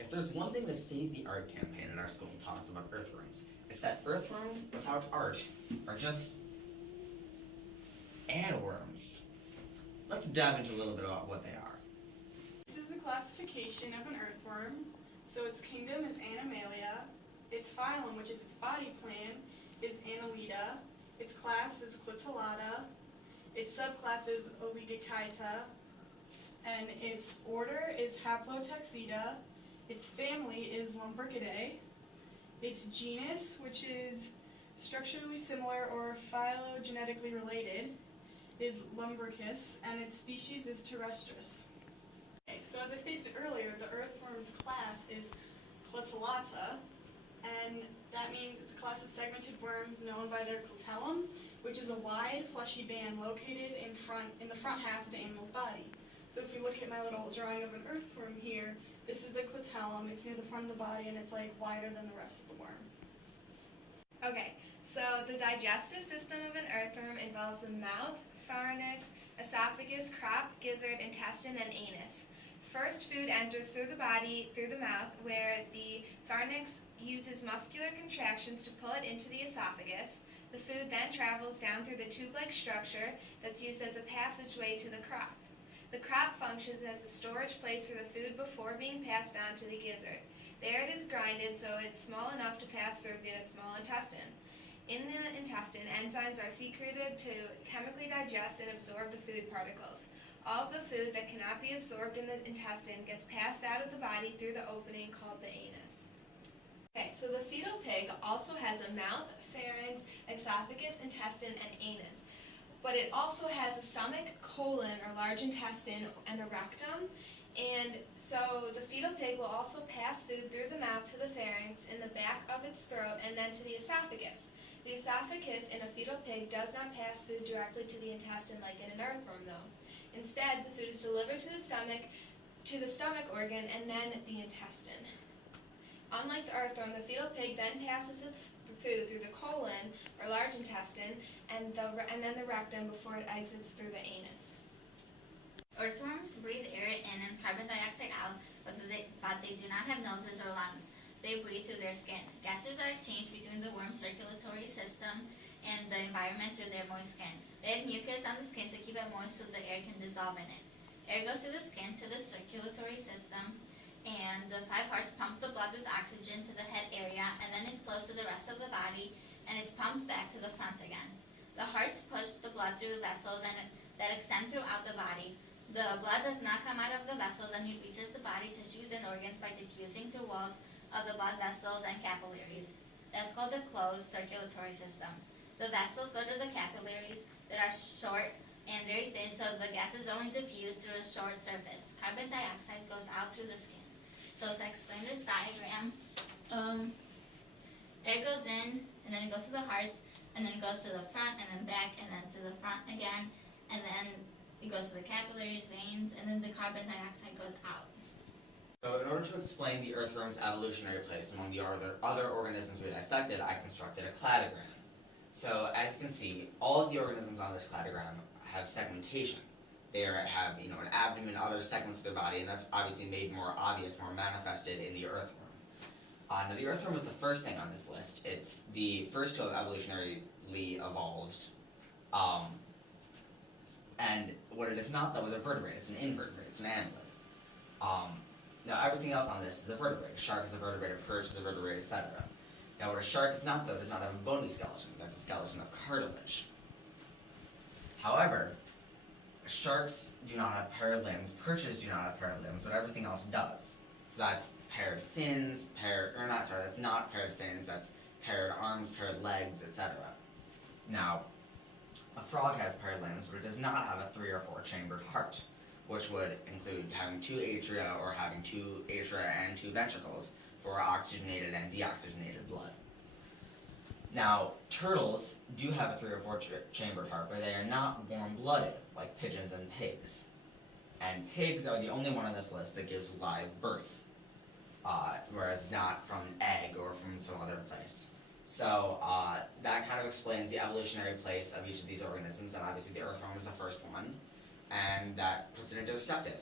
If there's one thing the Save the Art campaign in our school taught us about earthworms, it's that earthworms without art are just ant-worms. Let's dive into a little bit about what they are. This is the classification of an earthworm. So its kingdom is Animalia. Its phylum, which is its body plan, is Annelida. Its class is Clitellata. Its subclass is Oligochaeta. And its order is Haplotaxida. Its family is Lumbrichidae. Its genus, which is structurally similar or phylogenetically related, is Lumbricus, and its species is Terrestris. Okay, so as I stated earlier, the earthworm's class is Clitellata, and that means it's a class of segmented worms known by their clitellum, which is a wide, fleshy band located in the front half of the animal's body. So if you look at my little drawing of an earthworm here, this is the clitellum. It's near the front of the body, and it's like wider than the rest of the worm. Okay, so the digestive system of an earthworm involves the mouth, pharynx, esophagus, crop, gizzard, intestine, and anus. First, food enters through the body, through the mouth, where the pharynx uses muscular contractions to pull it into the esophagus. The food then travels down through the tube-like structure that's used as a passageway to the crop. The crop functions as a storage place for the food before being passed on to the gizzard. There it is grinded so it's small enough to pass through via small intestine. In the intestine, enzymes are secreted to chemically digest and absorb the food particles. All of the food that cannot be absorbed in the intestine gets passed out of the body through the opening called the anus. Okay, so the fetal pig also has a mouth, pharynx, esophagus, intestine, and anus. But it also has a stomach, colon, or large intestine, and a rectum. And so the fetal pig will also pass food through the mouth to the pharynx, in the back of its throat, and then to the esophagus. The esophagus in a fetal pig does not pass food directly to the intestine like in an earthworm, though. Instead, the food is delivered to the stomach organ, and then the intestine. Unlike the earthworm, the fetal pig then passes its food through the colon, or large intestine, and then the rectum before it exits through the anus. Earthworms breathe air in and carbon dioxide out, but they do not have noses or lungs. They breathe through their skin. Gases are exchanged between the worm's circulatory system and the environment through their moist skin. They have mucus on the skin to keep it moist so the air can dissolve in it. Air goes through the skin to the circulatory system, and the 5 hearts pump the blood with oxygen to the head area, and then it flows to the rest of the body, and it's pumped back to the front again. The hearts push the blood through the vessels that extend throughout the body. The blood does not come out of the vessels, and it reaches the body tissues and organs by diffusing through walls of the blood vessels and capillaries. That's called the closed circulatory system. The vessels go to the capillaries that are short and very thin, so the gases only diffuse through a short surface. Carbon dioxide goes out through the skin. So to explain this diagram, air goes in, and then it goes to the hearts, and then it goes to the front, and then back, and then to the front again, and then it goes to the capillaries, veins, and then the carbon dioxide goes out. So in order to explain the earthworm's evolutionary place among the other organisms we dissected, I constructed a cladogram. So as you can see, all of the organisms on this cladogram have segmentation. They have an abdomen, other segments of their body, and that's obviously made more obvious, more manifested in the earthworm. Now the earthworm was the first thing on this list. It's the first to have evolutionarily evolved. And what it is not, though, is a vertebrate. It's an invertebrate. It's an annelid. Now everything else on this is a vertebrate. A shark is a vertebrate, a perch is a vertebrate, etc. Now what a shark is not, though, does not have a bony skeleton. That's a skeleton of cartilage. However, sharks do not have paired limbs, perches do not have paired limbs, but everything else does. So that's paired fins, that's not paired fins, that's paired arms, paired legs, etc. Now, a frog has paired limbs, but it does not have a 3 or 4 chambered heart, which would include having 2 atria or having 2 atria and 2 ventricles for oxygenated and deoxygenated blood. Now, turtles do have a 3 or 4 chambered heart, but they are not warm-blooded, like pigeons and pigs. And pigs are the only one on this list that gives live birth, whereas not from an egg or from some other place. So that kind of explains the evolutionary place of each of these organisms, and obviously the earthworm is the first one, and that puts it into perspective.